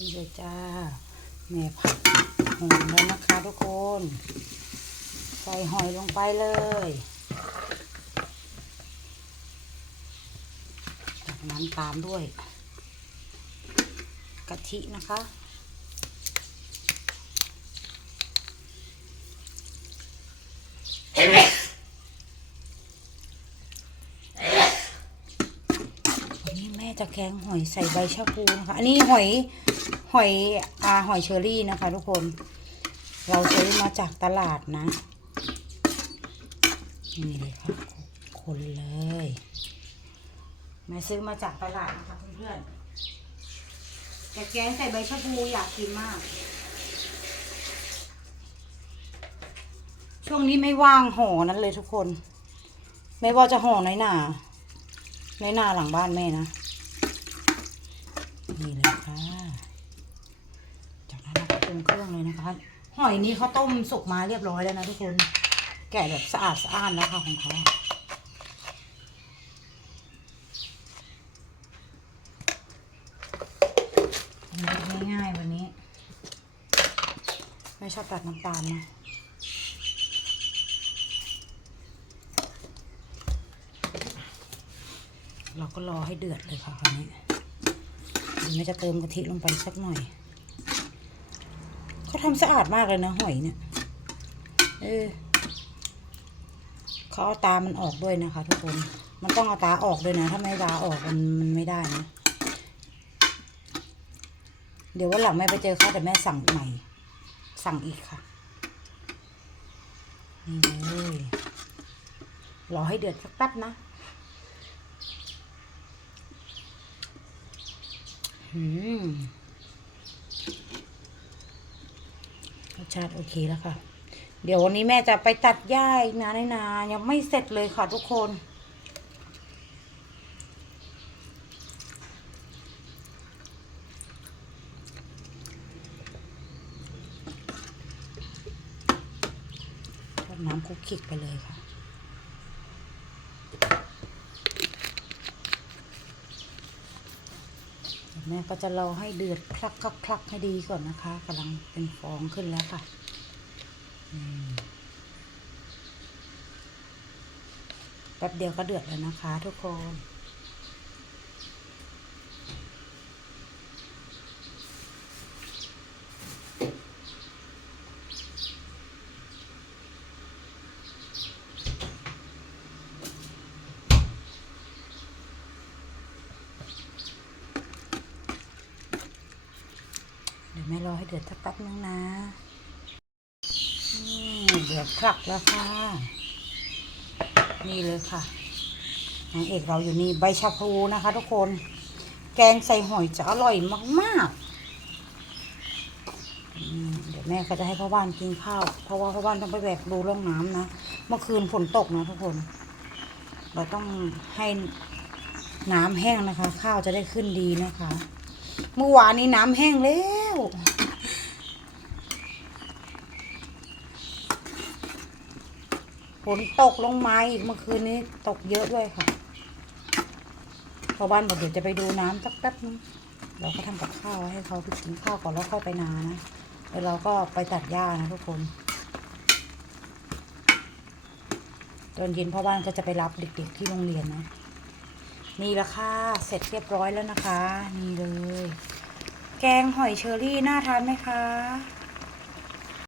นี่เลยจ้าแม่ผัดหอมแล้วนะคะทุกคน ใส่หอยลงไปเลยจากนั้นตามด้วย กะทินะคะ วันนี้แม่ จะแกงหอยใส่ใบชะพูนะคะ อันนี้หอยหอยอาหอยเชอรี่นะคะ ทุกคน เราซื้อมาจากตลาดนะ นี่เลยค่ะคนเลยแม่ซื้อมาจากตลาดนะคะเพื่อนๆแต่แกงใส่ใบชะพูอยากกินมาก ช่วงนี้ไม่ว่างห่อนั้นเลยทุกคน ไม่ว่าจะห่อไหนหนาในหนาหลังบ้านแม่นะ นี่เลยค่ะจากนั้นเราก็ปรุงเครื่องเลยนะคะ หอยนี้เขาต้มสุกมาเรียบร้อยแล้วนะทุกคน แกะแบบสะอาดสะอ้านแล้วค่ะของเขาง่ายๆวันนี้ ไม่ชอบตัดน้ำตาลนะเราก็รอให้เดือดเลยค่ะคราวนี้ เดี๋ยวแม่จะเติมกะทิลงไปสักหน่อยเขาทำสะอาดมากเลยนะหอยเนี่ย เออเขาเอาตามันออกด้วยนะคะ ทุกคน มันต้องเอาตาออกด้วยนะ ถ้าไม่ตาออกมันมันไม่ได้นะ เดี๋ยววันหลังแม่ไปเจอเขาแต่แม่สั่งใหม่ สั่งอีกค่ะนี่เลยรอให้เดือดสักแป๊บนะ อืม รสชาติโอเคแล้วค่ะ เดี๋ยววันนี้แม่จะไปตัดหญ้าอีกนะในนา ยังไม่เสร็จเลยค่ะทุกคนน้ำคุกคิกไปเลยค่ะ แม่ก็จะรอให้เดือดคลักคลักคลักให้ดีก่อนนะคะกำลังเป็นฟองขึ้นแล้วค่ะแป๊บเดียวก็เดือดแล้วนะคะทุกคน แม่รอให้เดือดสักแป๊บนึงนะเดือดคลักแล้วค่ะ นี่เลยค่ะนางเอกเราอยู่นี่ใบชะพลูนะคะ ทุกคน แกงใส่หอยจะอร่อยมากๆอืมเดี๋ยวแม่ก็จะให้พ่อบ้านกินข้าว เพราะว่าพ่อบ้านต้องไปแบกดูร่องน้ำนะ เมื่อคืนฝนตกนะทุกคน เราต้องให้น้ำแห้งนะคะ ข้าวจะได้ขึ้นดีนะคะ เมื่อวานนี้น้ำแห้งแล้วฝนตกลงมาอีกเมื่อคืนนี้ตกเยอะด้วยค่ะพอบ้านบอกเดี๋ยวจะไปดูน้ำสักแป๊บนึงเราก็ทำกับข้าวให้เขาไปกินข้าวก่อนแล้วค่อยไปนานะแล้วเราก็ไปตัดหญ้านะทุกคนตอนเย็นพ่อบ้านก็จะไปรับเด็กๆที่โรงเรียนนะ นี่ละค่ะ เสร็จเรียบร้อยแล้วนะคะ นี่เลย แกงหอยเชอรี่น่าทานไหมคะ